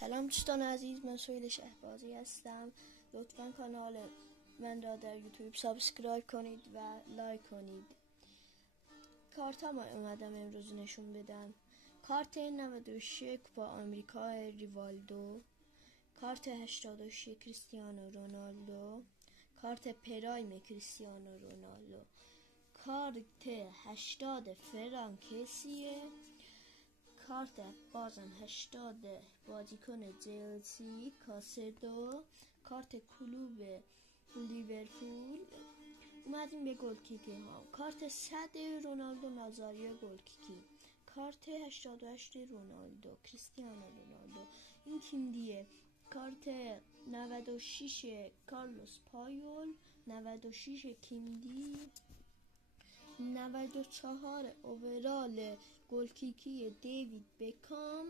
سلام دوستان عزیز، من سهیل شهبازی هستم. لطفا کانال من را در یوتیوب سابسکرایب کنید و لایک کنید. کارت ها اومدم امروز نشون بدم. کارت 96 با آمریکا ریوالدو، کارت 86 کریستیانو رونالدو، کارت پرایم کریستیانو رونالدو، کارت 80 فرانکسیه، کارت بازم 80 بازیکن چلسی کاسدو، کارت کلوب لیورپول. اومدیم به گلکیکی ها. کارت 100 رونالدو نازاریو گلکیکی، کارت 88 رونالدو کریستیانو رونالدو، این تیم دیه. کارت 96 کارلوس پایول، 96 کیمدی، 94 اوورال گلکیکی دیوید بکام.